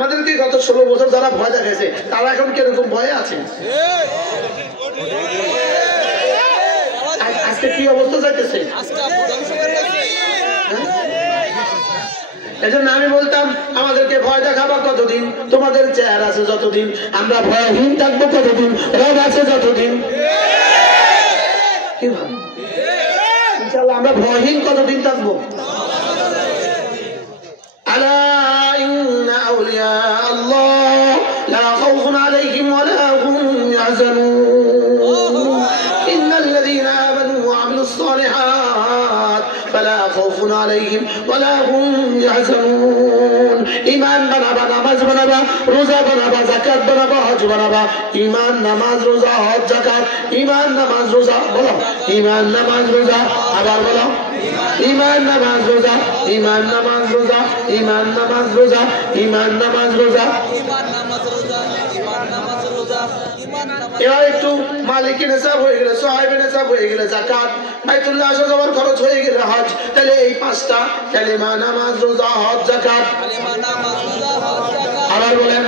আমাদেরকে গত 16 বছর যারা ভয় দেখাইছে তারা এখন কিরকম ভয়ে আছে? আজকে কি অবস্থা যাইতেছে? এজন্য আমি বলতাম আমাদেরকে ভয় দেখাবা কতদিন? তোমাদের চেহারা আছে যতদিন, আমরা ভয়হীন থাকবো কতদিন? রব আছে যতদিন। কি ভাব ইনশাআল্লাহ আমরা ভয়হীন কতদিন থাকবো? আলা ইন্না আউলিয়া আল্লাহ লা খাউফুন আলাইহিম ওয়া লা হুম ইয়াহজানুন ইন্নাল্লাযীনা আমানু ওয়া আমিলুস সালিহাত ফালা খাউফুন আলাইহিম ওয়া লা হুম ইয়াহজানুন। ঈমান বানাবা, নামাজ বানাবা, রোজা বানাবা, যাকাত বানাবা, হজ বানাবা। ঈমান, নামাজ, রোজা, হজ, যাকাত। ঈমান, নামাজ, রোজা, বলো ঈমান, নামাজ, রোজা। আবার বলো ঈমান, নামাজ, রোজা। ঈমান, নামাজ, রোজা। ঈমান, নামাজ, রোজা। ঈমান, নামাজ, রোজা। এবার একটু মালিকি নেশাব হয়ে গেলে, সাহেব নেশাব হয়ে গেলে যাকাত, বাইতুল্লাহ আসা যাওয়ার খরচ হয়ে গেলে হজ। তাহলে এই 5টা কালিমা, নামাজ, রোজা, হজ, যাকাত। আবার বলেন,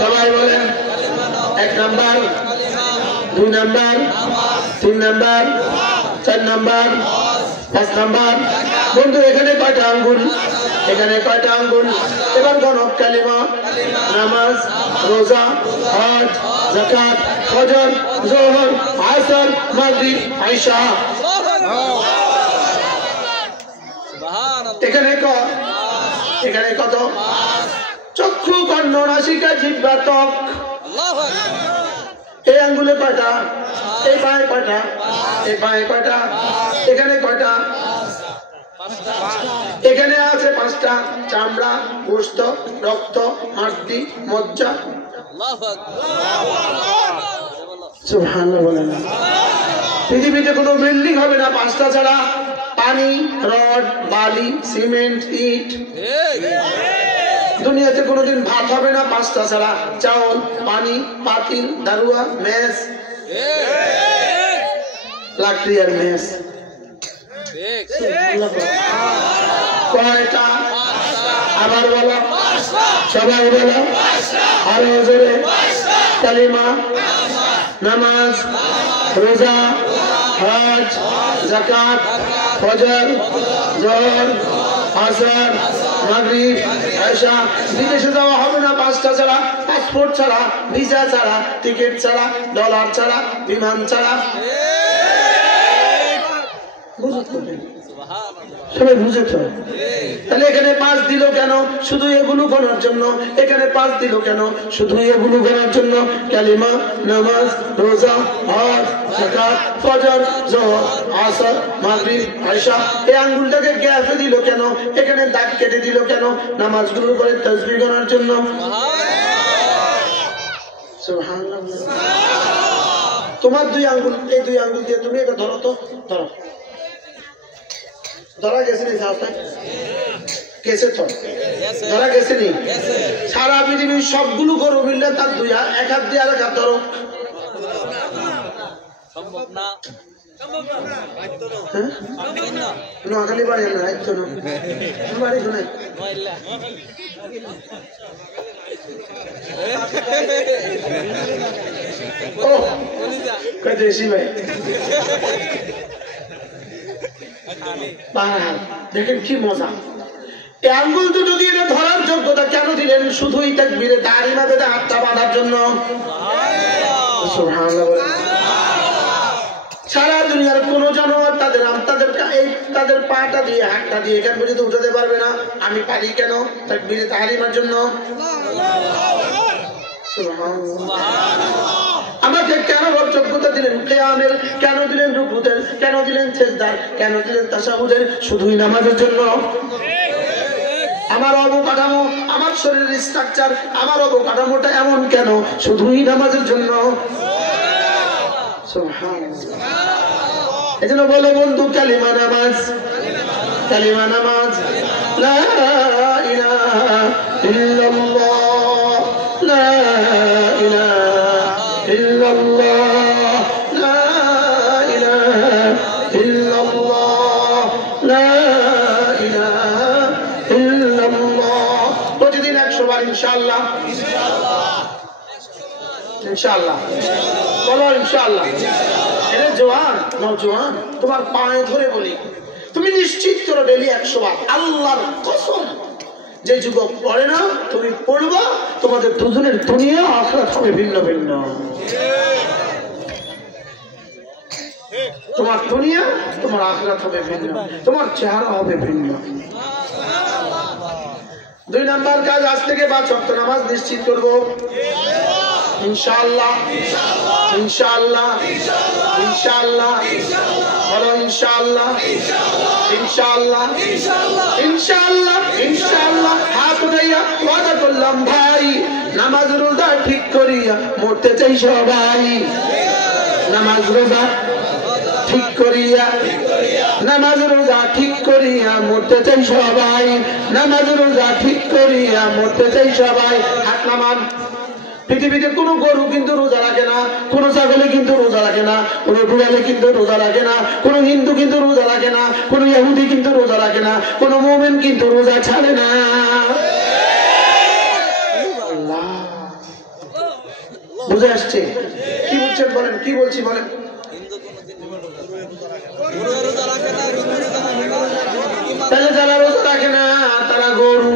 সবাই বলেন। 1 number, 2 number, 3 number, 4 number, 5 number. বন্ধু এখানে কয়টা আঙ্গুল? এখানে কয়টা আঙ্গুল? এবার গণক কালিমা, নামাজ, রোজা, হজ, যাকাত, ফজর, যোহর, আসর, মাগরিব, ইশা। এখানে কত? চক্ষু, কর্ণ, নাসিকা, জিহ্বা, ত্বক। এই আঙ্গুলে কয়টা? এই পায়ে কয়টা? এই পায়ে কয়টা? এখানে কয়টা? এখানে আছে 5টা। চামড়া, গোশত, রক্ত, হাড়ি, মজ্জা। সুবহানাল্লাহ বলেন। পৃথিবীতে কোনো বিল্ডিং হবে না 5টা ছাড়া। পানি, রড, বালি, সিমেন্ট, ইট। দুনিয়াতে কোনোদিন ভাত হবে না 5টা ছাড়া। চাউল, পানি, পাতিল, দারুয়া, মেস, লাকড়ি আর মেস। কয়টা? আবার বলো, সবাই বলো আরো জোরে। কালিমা, নামাজ, রোজা, হজ, যাকাত, ফজর, যোহর, আসর, মাগরিব, ইশা। বিদেশে যাওয়া হবে না 5টা ছাড়া। পাসপোর্ট ছাড়া, ভিসা ছাড়া, টিকিট ছাড়া, ডলার ছাড়া, বিমান ছাড়া। সবাই বুঝে তো? তাহলে এখানে 5 দিল কেন? শুধু এগুলো করার জন্য। এখানে 5 দিল কেন? শুধু এগুলো করার জন্য। কালিমা, নামাজ, রোজা, হজ, যাকাত, ফজর, যোহর, আসর, মাগরিব, ইশা। এই আঙ্গুলটাকে গ্যাপে দিল কেন? এখানে দাগ কেটে দিল কেন? নামাজগুলোর উপরে তাসবিহ করার জন্য। সুবহানাল্লাহ। তোমার 2 আঙ্গুল, এই 2 আঙ্গুল দিয়ে তুমি এটা ধরো তো, ধরো। ধরা গেছে নি? গেছে তো? ধরা গেছে নি? সারা পৃথিবীর সবগুলো গরু মিললে তার 1 হাত দিয়ে আরেক হাত ধরো। নোয়াখালী বাড়ি না, রাইত না বাড়ি শোনাই। ও দেশি ভাই। দেখেন কি মজা। এই আঙ্গুল দুটো দিয়ে ধরার যোগ্যতা কেন দিলেন? শুধুই তাকবীরে তাহরিমা বেদে হাতটা বাঁধার জন্য। সুবহানাল্লাহ। সারা দুনিয়ার কোন জানোয়ার তাদের পাটা দিয়ে, হাতটা দিয়ে এখান পর্যন্ত উঠাতে পারবে না। আমি পারি কেন? তাকবীরে তাহরিমার জন্য। আমাকে কেন যোগ্যতা দিলেন কিয়ামের? কেন দিলেন রুকুতের? কেন দিলেন সিজদার? কেন দিলেন তাশাহুদের? শুধুই নামাজের জন্য। আমার অবকাঠামো, আমার শরীরের স্ট্রাকচার, আমার অবকাঠামোটা এমন কেন? শুধুই নামাজের জন্য। সুবহানাল্লাহ। এজন্য বলো বন্ধু, কালিমা নামাজ, কালিমা নামাজ। লা ইলাহা ইল্লাল্লাহ, লা ইলাহা ইল্লাল্লাহ, লা ইলাহা ইল্লাল্লাহ, লা ইলাহা ইল্লাল্লাহ। প্রতিদিন 100 বার ইনশাআল্লাহ ইনশাআল্লাহ বলো ইনশাআল্লাহ। এটা জওয়ান নওজোয়ান তোমার পায়ে ধরে বলি তুমি নিশ্চিত করো ডেইলি 100 বার। আল্লাহর কসম যে যুবক পড়ে না তুমি পড়বা তোমাদের দুজনের দুনিয়া আখিরাত হবে ভিন্ন ভিন্ন। তোমার দুনিয়া তোমার আখিরাত হবে ভিন্ন, তোমার চেহারা হবে ভিন্ন। 2 নাম্বার কাজ আজ থেকে 5 ওয়াক্ত নামাজ নিশ্চিত করব ইনশাআল্লাহ ইনশাআল্লাহ ইনশাআল্লাহ বলো ইনশাআল্লাহ ইনশাআল্লাহ ইনশাআল্লাহ ইনশাআল্লাহ। হাত উঠাইয়া ওয়াদা করলাম ভাই নামাজ রোজা ঠিক করিয়া মরতে চাই সবাই। নামাজ রোজা ঠিক করিয়া নামাজ রোজা ঠিক করিয়া মরতে চাই সবাই। নামাজ রোজা ঠিক করিয়া মরতে চাই সবাই। হাত নামান। পৃথিবীতে কোনো গরু কিন্তু রোজা রাখে না, কোনো ছাগলে কিন্তু রোজা রাখে না, কোনো বিড়ালে কিন্তু রোজা রাখে না, কোনো হিন্দু কিন্তু রোজা রাখে না, কোনো ইহুদি কিন্তু রোজা রাখে না, কোনো মুমিন কিন্তু রোজা ছাড়ে না। বুঝে আসছে কি বলছেন বলেন, কি বলছি বলেন? তাহলে যারা রোজা রাখে না তারা গরু।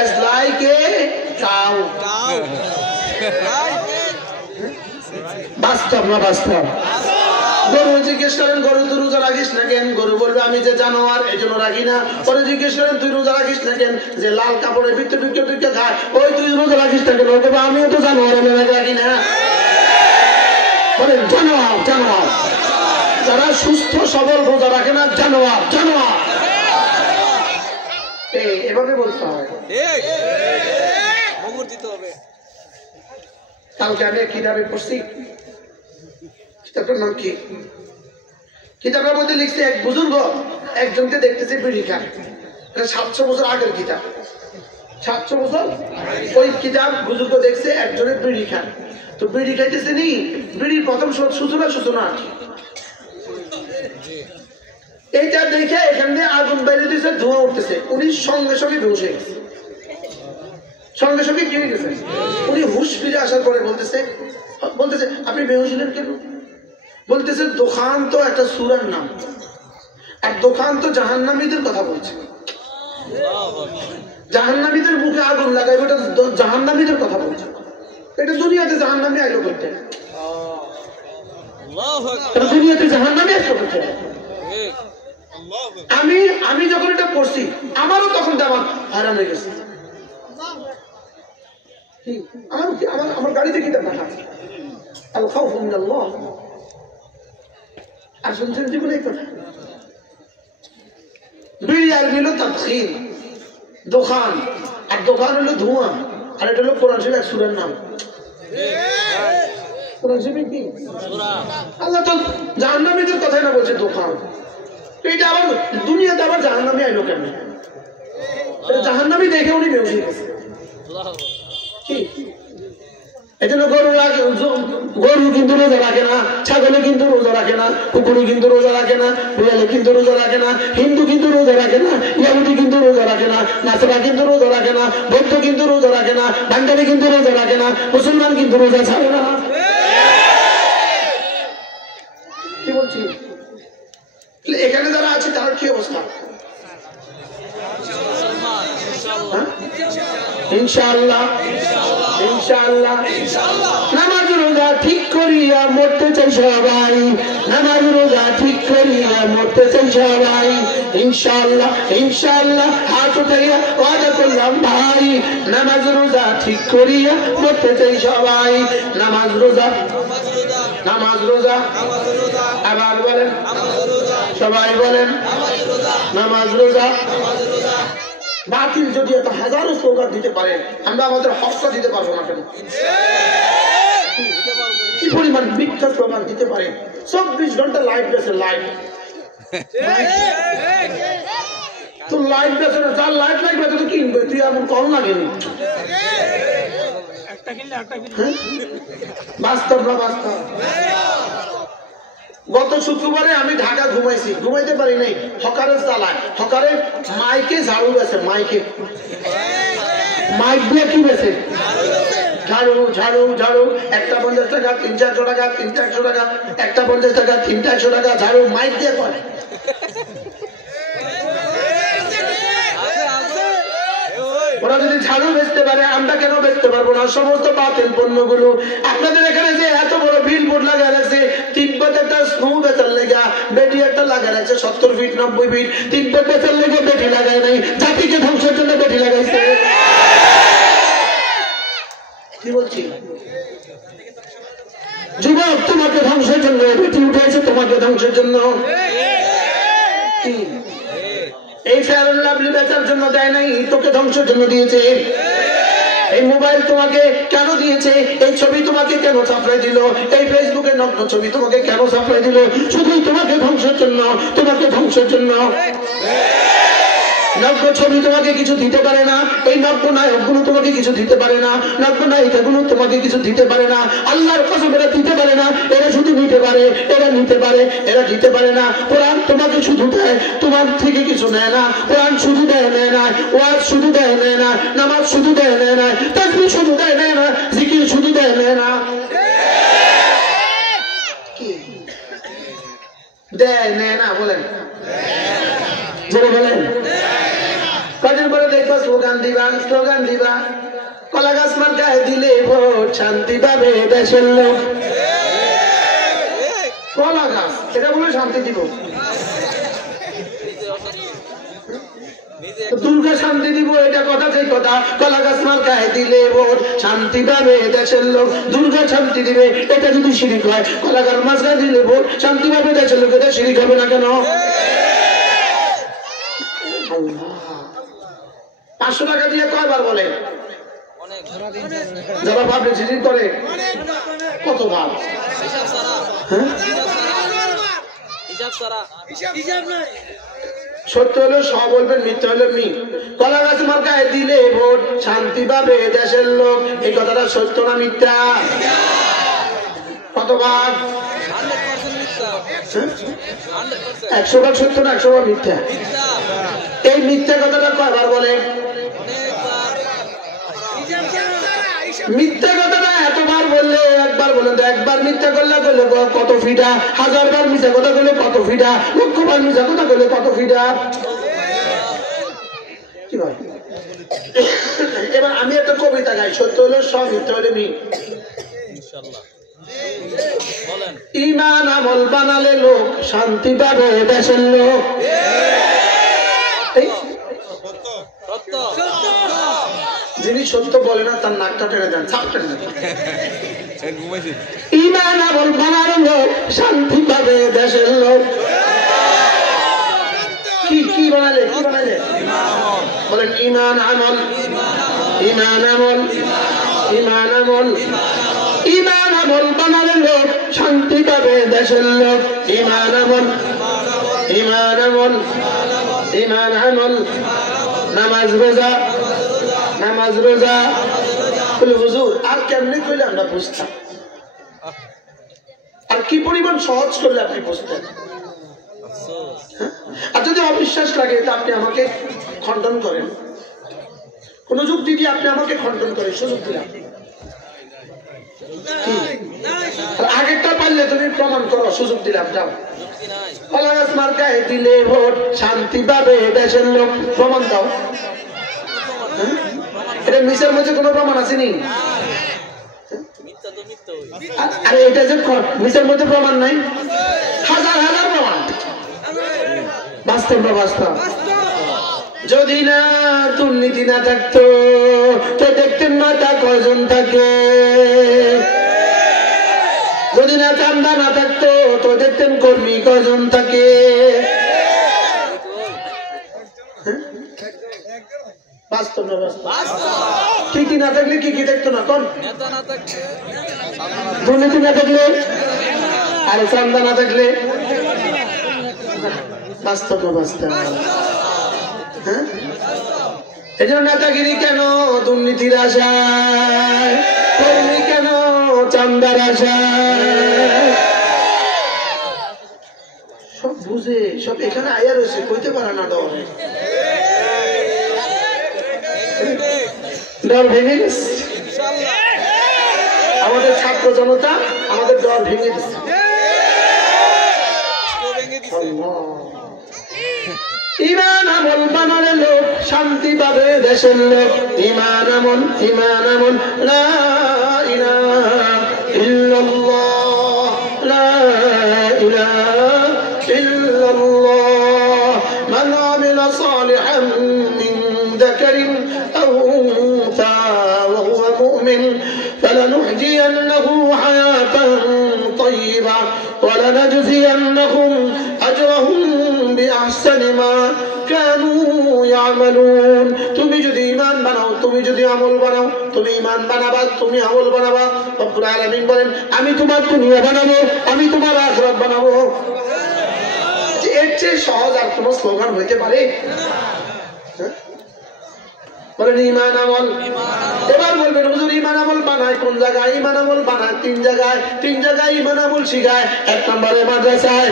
As like a cow. বাস্তব না বাস্তব? গরু জিজ্ঞেস করেন গরু তুই রোজা রাখিস না কেন? গরু বলবে আমি যে জানোয়ার এই জন্য রাখি না। পরে জিজ্ঞেস করেন তুই রোজা রাখিস না কেন? যে লাল কাপড়ের ভিতরে ঢুকে খায় ওই তুই রোজা রাখিস না কেন? ও বলবে আমিও তো জানোয়ার আমি রাখি না। বলেন জানোয়ার জানোয়ার। যারা সুস্থ সবল রোজা রাখে না জানোয়ার জানোয়ার। এভাবে বলতে হয়। কালকে আমি কিতাবে পড়ছি, কিতাবটার নাম কি? কিতাবের মধ্যে লিখছে এক বুজুর্গ একজনকে দেখতেছে বিড়ি খায়। 700 বছর আগের কিতাব, 700 বছর ওই কিতাব বুজুর্গ দেখছে একজনের বিড়ি খায়। তো বিড়ি খাইতেছে নি, বিড়ির প্রথম সূচনা এইটা দেখে এখানে আগুন বেরিয়ে দিয়েছে, ধোঁয়া উঠতেছে। উনি সঙ্গে সঙ্গে বেহুশ হয়ে গেছে। সঙ্গে সঙ্গে কি হয়ে গেছে? উনি হুশ ফিরে আসার পরে বলতেছে আপনি বেহুশ হলেন কেন? বলতেছে দোকান তো একটা সূরার নাম, আর দোকান তো জাহান্নামীদের কথা বলছে। জাহান্নামীদের মুখে আগুন লাগাই, ওটা জাহান্নামীদের কথা বলছে। এটা দুনিয়াতে জাহান্নামী আইলো করতে, দুনিয়াতে জাহান্নামী আসলো করতে। আমি যখন এটা পড়ছি আমারও তখন আমার হারান হয়ে গেছে। আমার গাড়িতে কিতাব রাখা আছে আল খাউফু মিনাল্লাহ। আর শুনছেন জীবনে এই কথা? বিড়ি আর হলো তাদখিন, দোকান, আর দোকান হলো ধোঁয়া, আর এটা হলো কোরআন শরীফ এক সূরার নাম। কোরআন শরীফ কি? আল্লাহ তো জাহান্নামীদের কথাই না বলছে দোকান। এটা আবার দুনিয়াতে আবার জাহান্নামী আইলো কেন? জাহান্নামী দেখে উনি বেহুশ হয়ে গেছে। কি এজন্য গরু কিন্তু রোজা রাখে না, ছাগলে কিন্তু রোজা রাখে না, কুকুর কিন্তু রোজা রাখে না, বিড়ালে কিন্তু রোজা রাখে না, হিন্দু কিন্তু রোজা রাখে না, ইহুদি কিন্তু রোজা রাখে না, নাসরা কিন্তু রোজা রাখে না, বৌদ্ধ কিন্তু রোজা রাখে না, বাঙালি কিন্তু রোজা রাখে না, মুসলমান কিন্তু রোজা ছাড়ে না। কি বলছি? এখানে যারা আছে তার কি অবস্থা? ইনশাআল্লাহ ইনশাআল্লাহ। নামাজ রোজা ঠিক করিয়া মরতে চাই সবাই। নামাজ রোজা ঠিক করিয়া মরতে চাই সবাই। ইনশাআল্লাহ ইনশাআল্লাহ। হাত উঠাইয়া ওয়াদা করলাম ভাই নামাজ রোজা ঠিক করিয়া মরতে চাই সবাই। নামাজ রোজা নামাজ রোজা। আবার বলেন সবাই বলেন নামাজ রোজা। বাতিল যদি এত হাজারো স্লোগান দিতে পারে আমরা আমাদের হকটা দিতে পারবো না কেন? কি পরিমাণ মিথ্যা স্লোগান দিতে পারে? 24 ঘন্টা লাইভ বেসে লাইভ তো লাইভ বেসে যার লাইভ লাগবে তো কিনবে, তুই এমন কম লাগেনি। বাস্তব না বাস্তব? গত শুক্রবারে আমি ঢাকা ঘুমাইছি, ঘুমাইতে পারি নাই, হকারের চালায়, হকারের মাইকে ঝাড়ু গেছে, মাইক দিয়ে কি গেছে ঝাড়ু ঝাড়ু ঝাড়ু, একটা 50 টাকা, 300-400 টাকা, 300-100 টাকা, একটা 50 টাকা, 300-100 টাকা ঝাড়ু মাইক দিয়ে করে। ওরা যদি ঝাড়ু বেচতে পারে আমরা কেন বেচতে পারবো না? সমস্ত বাতিল পণ্যগুলো আপনাদের এখানে যে এত বড় বিল বোর্ড লাগা রাখছে, তিব্বত একটা স্নো বেচার লেগা বেটি একটা লাগা রাখছে 70 ফিট 90 ফিট, তিব্বত বেচার লেগে বেটি লাগায় নাই, জাতিকে ধ্বংসের জন্য বেটি লাগাইছে। কি বলছি যুবক, তোমাকে ধ্বংসের জন্য বেটি উঠেছে, তোমাকে ধ্বংসের জন্য। এই ফেয়ার এন্ড লাভলি বেচার জন্য দেয় নাই, তোকে ধ্বংসের জন্য দিয়েছে। এই মোবাইল তোমাকে কেন দিয়েছে? এই ছবি তোমাকে কেন সাপ্লাই দিল? এই ফেসবুকে নগ্ন ছবি তোমাকে কেন সাপ্লাই দিল? শুধুই তোমাকে ধ্বংসের জন্য, তোমাকে ধ্বংসের জন্য। নগ্ন ছবি তোমাকে কিছু দিতে পারে না, এই নগ্ন নায়কগুলো তোমাকে কিছু দিতে পারে না, নগ্ন নায়িকাগুলো তোমাকে কিছু দিতে পারে না। আল্লাহর কসম এরা দিতে পারে না, এরা শুধু নিতে পারে, এরা নিতে পারে, এরা দিতে পারে না। কোরআন তোমাকে শুধু দেয়, তোমার থেকে কিছু নেয় না। কোরআন শুধু দেয় নেয় না, ওয়াজ শুধু দেয় নেয় না, নামাজ শুধু দেয় নেয় না, তাসবিহ শুধু দেয় নেয় না, জিকির শুধু দেয় নেয় না। কি দেয় নেয় না বলেন? জোরে বলেন। কদিন পরে দেখবো স্লোগান দিবা, স্লোগান দিবা, কলা গাছ মার্কায় দিলে ভোট, শান্তি পাবে দেশের লোক। কলা গাছ এটা বলে শান্তি দিব? দুর্গা শান্তি দিব এটা কথা, সেই কথা। কলা গাছ মার্কায় দিলে ভোট, শান্তি পাবে দেশের লোক। দুর্গা শান্তি দিবে এটা যদি শিরিক হয়, কলা গাছ মার্কায় দিলে ভোট, শান্তি পাবে দেশের লোক, এটা শিরিক হবে না কেন? 500 টাকা দিয়ে কয়বার বলে? যারা পাবলিসিটি করে কত ভাব? সত্য হলে স বলবেন, মিথ্যা হলে মি। কলা গাছ মার্কায় দিলে ভোট, শান্তি পাবে দেশের লোক, এই কথাটা সত্য না মিথ্যা? কত ভাগ? 100 ভাগ সত্য না 100 ভাগ মিথ্যা? এই মিথ্যা কথাটা কয়বার বলে? মিথ্যা কথাটা এতবার বললে একবার বলেন তো, একবার মিথ্যা করলে বললে কত ফিটা, 1000 বার মিথ্যা কথা বললে কত ফিটা, লক্ষ বার মিথ্যা কথা বললে কত ফিটা? কি ভাই? এবার আমি একটা কবিতা গাই, সত্য হলো সব, মিথ্যা হলে মি। ঈমান আমল বানালে লোক, শান্তি পাবে দেশের লোক। যিনি সত্য বলে না তার নাকটা টেনে দেন, ছাপটেন না। ঈমান আমল বানালে লোক, শান্তি পাবে দেশের লোক। কি বানালে? কি বানালে বলেন? ঈমান আমল, ঈমান আমল, ঈমান আমল, ঈমান আমল বানালে লোক, শান্তি পাবে দেশের লোক। ঈমান আমল, ঈমান আমল, ঈমান আমল, নামাজ রোজা, নামাজ রোজা। বলে হুজুর আর কেমনি করলে আমরা বুঝতাম? আর কি পরিমাণ সহজ করলে আপনি বুঝতেন? আর যদি অবিশ্বাস লাগে তা আপনি আমাকে খণ্ডন করেন, কোন যুক্তি দিয়ে আপনি আমাকে খণ্ডন করেন, সুযোগ দিলাম। আগেরটা পারলে তুমি প্রমাণ করো, সুযোগ দিলাম, যাও। কলা গাছ মার্কায় দিলে ভোট, শান্তি পাবে দেশের লোক, প্রমাণ দাও। এটা মিশের মধ্যে কোনো প্রমাণ আসেনি? আরে এটা যে মিশের মধ্যে প্রমাণ নাই, হাজার হাজার প্রমাণ, বাস্তব না বাস্তব। যদি না দুর্নীতি না থাকতো তো দেখতেন মাতা কয়জন থাকে, যদি না চান্দা না থাকতো তো দেখতেন কর্মী কয়জন থাকে। বাস্তব না বাস্তব? কি কি না থাকলে কি কি দেখতো না? কোন দুর্নীতি না থাকলে, আরে চান্দা না থাকলে, বাস্তব না বাস্তব? হ্যাঁ, এই জন্য নেতাগিরি কেন? দুর্নীতির আশায়। কর্মী কেন? চান্দার আশায়। সব বুঝে, সব এখানে আয়া রয়েছে, কইতে পারে না ডর। ডর ভেঙে গেছে আমাদের ছাত্র জনতা, আমাদের ডর ভেঙে গেছে। ইমান আমল বানালে লোক শান্তি পাবে, দেশের লোক। ইমান আমল লা ইলাহা ইল্লাল্লাহ, লা ইলাহা ইল্লাল্লাহ। মান আমিলা সালিহান মিন যাকারিন আও উনসা ওয়া হুয়া মুমিন ফালানুহজিয়ান্নাহু হায়াতান তাইয়্যিবা ওয়া লানাজজিয়ান্নাহুম আজরাহুম বিআহসানি মা কানু ইয়ামালুন। তুমি যদি ঈমান বানাও, তুমি যদি আমল বানাও, তুমি ঈমান বানাবা, তুমি আমল বানাবা, রব্বুল আলামিন বলেন আমি তোমার দুনিয়া বানাবো, আমি তোমার আখিরাত বানাবো। এর চেয়ে সহজ আর কোন স্লোগান হইতে পারে? বলেন ঈমান আমল। এবার বলবেন হুজুর ঈমান আমল বানায় কোন জায়গায়? ঈমান আমল বানায় তিন জায়গায়। তিন জায়গায় ঈমান আমল শিখায়। এক নম্বরে মাদ্রাসায়।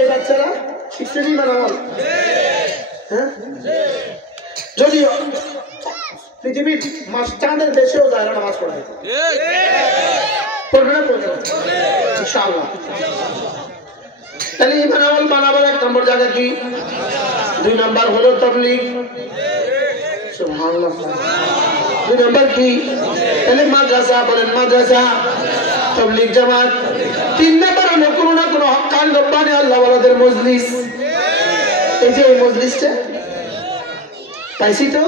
এই বাচ্চারা শিখছে ঈমান আমল। হ্যাঁ, যদিও পৃথিবীর চাঁদের দেশেও যায় না নামাজ পড়ায়। পড়বে না? পড়বে না ইনশাআল্লাহ। তাহলে ঈমান আমল বানাবার এক নম্বর জায়গা কি? দুই নম্বর হলো তাবলীগ। সুবহানাল্লাহ। দুই নম্বর কি? তাহলে মাদ্রাসা। বলেন মাদ্রাসা, তাবলীগ, জামাত। তিন নম্বর হলো কোনো না কোনো হক্কানি রব্বানি আল্লাহ ওয়ালাদের মজলিস। এই যে এই মজলিসটা পাইছি তো।